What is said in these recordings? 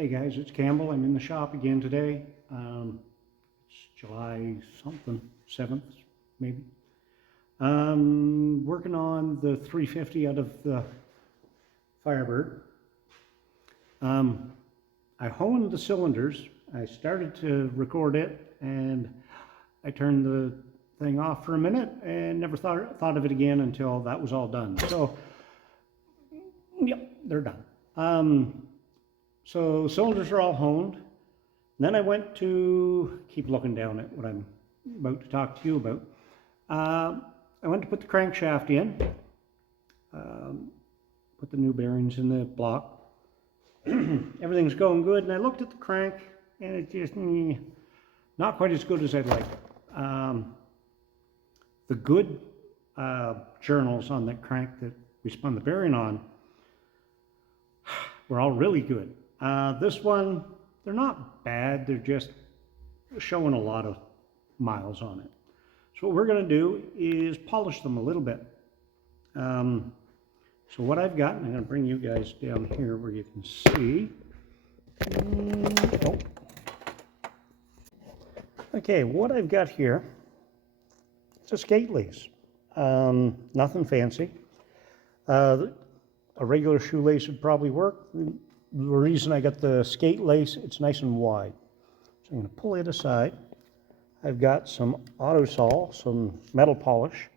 Hey guys, it's Campbell. I'm in the shop again today. It's July something, 7th maybe. Working on the 350 out of the Firebird. I honed the cylinders. I started to record it and I turned the thing off for a minute and never thought of it again until that was all done. So, yep, they're done. So cylinders are all honed. Then I went to, keep looking down at what I'm about to talk to you about. I went to put the crankshaft in, put the new bearings in the block. Everything's going good, and I looked at the crank, and it just, not quite as good as I'd like. The good journals on that crank that we spun the bearing on were all really good. This one, they're not bad, they're just showing a lot of miles on it. So what we're going to do is polish them a little bit. So what I've got, and I'm going to bring you guys down here where you can see. Okay, what I've got here, it's a skate lace. Nothing fancy. A regular shoelace would probably work. The reason I got the skate lace, it's nice and wide. So I'm going to pull it aside. I've got some Autosol, some metal polish.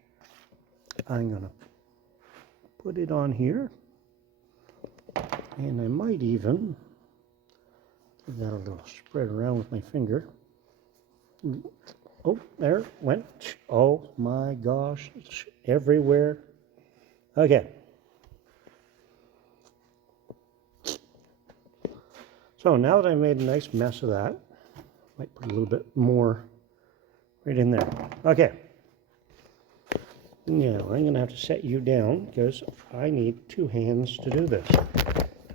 I'm going to put it on here. And I might even give that a little spread around with my finger. Oh, there it went. Oh my gosh, it's everywhere. Okay. So now that I've made a nice mess of that, might put a little bit more right in there. Okay. Now I'm going to have to set you down because I need two hands to do this.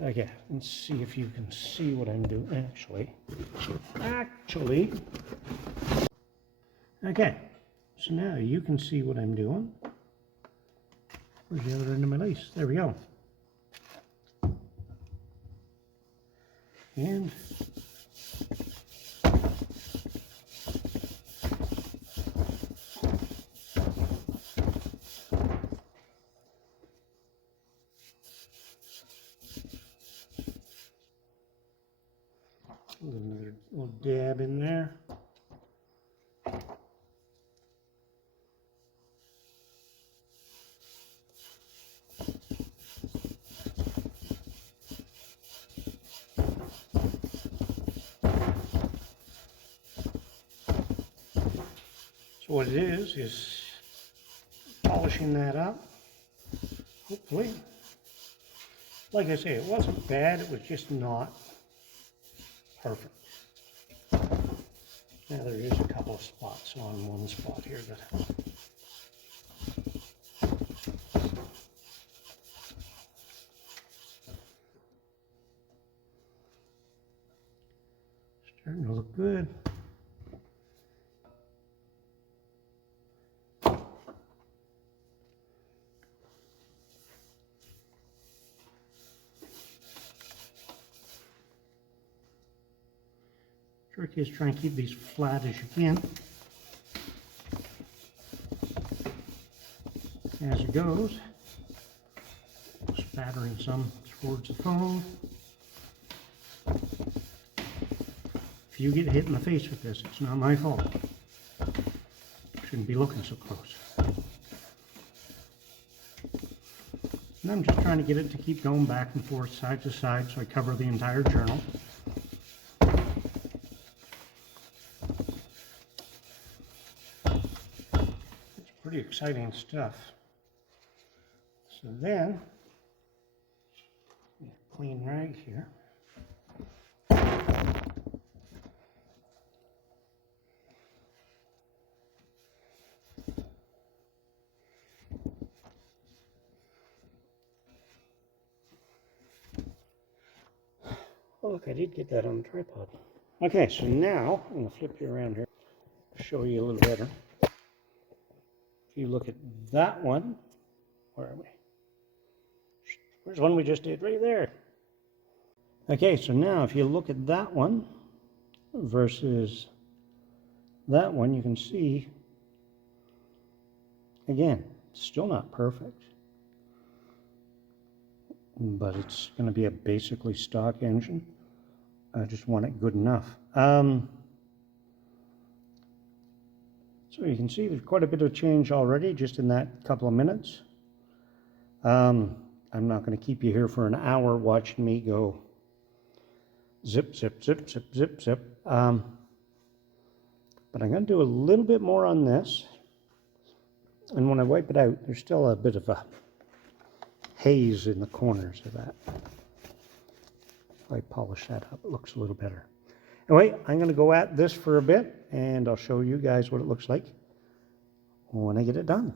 Okay, let's see if you can see what I'm doing. Actually. Okay, so now you can see what I'm doing. Where's the other end of my lace? There we go. And another little dab in there. So what it is polishing that up. Hopefully, like I say, it wasn't bad, it was just not perfect. Now there is a couple of spots on one spot here that starting to look good. Trick is try and keep these flat as you can. As it goes, spattering some towards the phone. If you get hit in the face with this, it's not my fault. Shouldn't be looking so close. And I'm just trying to get it to keep going back and forth, side to side, so I cover the entire journal. Pretty exciting stuff. So then, clean rag here. Oh, look, I did get that on the tripod. Okay, so now I'm going to flip you around here, show you a little better. You look at that one, where are we? Where's one we just did? Right there. Okay, so now if you look at that one versus that one, you can see, again, still not perfect, but it's going to be a basically stock engine. I just want it good enough. So you can see there's quite a bit of change already just in that couple of minutes. I'm not going to keep you here for an hour watching me go zip, zip, zip, zip, zip, zip. But I'm going to do a little bit more on this. And when I wipe it out, there's still a bit of a haze in the corners of that. If I polish that up, it looks a little better. Anyway, I'm going to go at this for a bit, and I'll show you guys what it looks like when I get it done.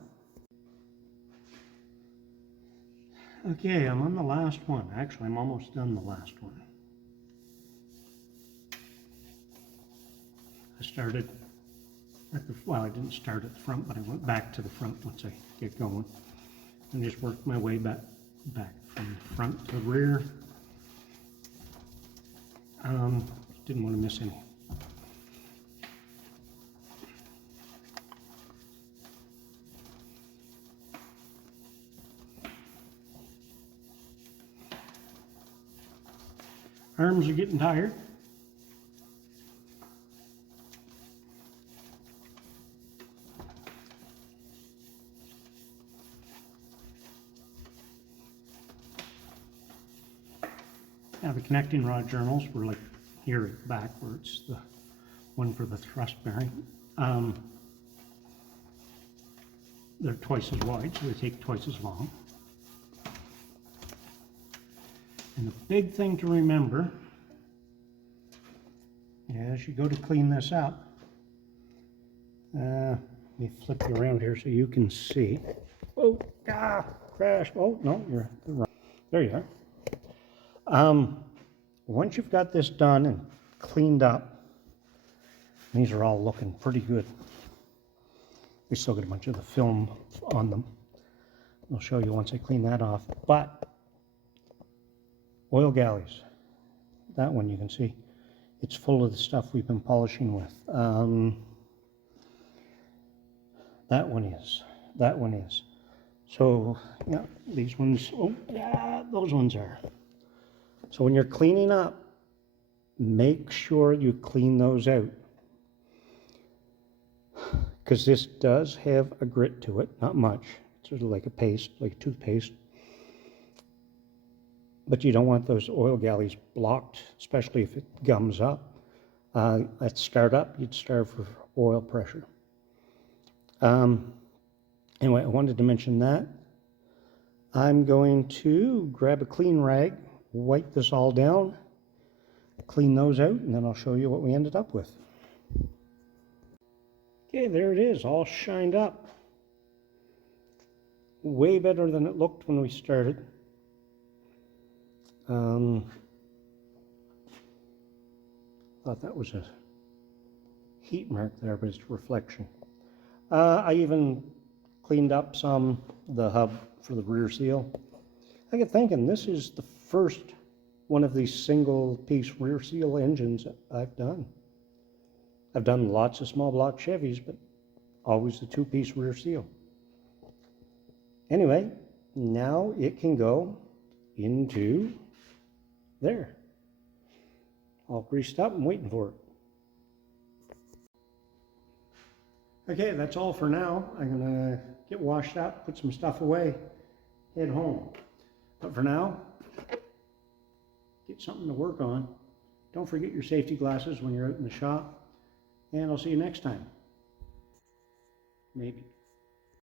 Okay, I'm on the last one. Actually, I'm almost done the last one. I started at the, well, I didn't start at the front, but I went back to the front once I get going. And just worked my way back from the front to the rear. Didn't want to miss any. Arms are getting tired. Now the connecting rod journals were like here at the back where it's the one for the thrust bearing. They're twice as wide, so they take twice as long. And the big thing to remember as you go to clean this up, let me flip you around here so you can see. Oh, crash. Oh, no, you're wrong. There you are. Once you've got this done and cleaned up, these are all looking pretty good. We still got a bunch of the film on them. I'll show you once I clean that off. But oil galleys, that one you can see, it's full of the stuff we've been polishing with. That one is. So, yeah, these ones, oh, yeah, those ones are. So when you're cleaning up, make sure you clean those out. Because this does have a grit to it, not much. It's sort of like a paste, like a toothpaste. But you don't want those oil galleys blocked, especially if it gums up. At startup, you'd start for oil pressure. Anyway, I wanted to mention that. I'm going to grab a clean rag, wipe this all down, clean those out, and then I'll show you what we ended up with. Okay, there it is, all shined up. Way better than it looked when we started. Thought that was a heat mark there, but it's reflection. I even cleaned up the hub for the rear seal. I get thinking, this is the first one of these single piece rear seal engines I've done. I've done lots of small block Chevys, but always the two-piece rear seal. Anyway, now it can go into there. All greased up and waiting for it. Okay, that's all for now. I'm gonna get washed up, put some stuff away, head home. But for now, get something to work on. Don't forget your safety glasses when you're out in the shop, and I'll see you next time. Maybe.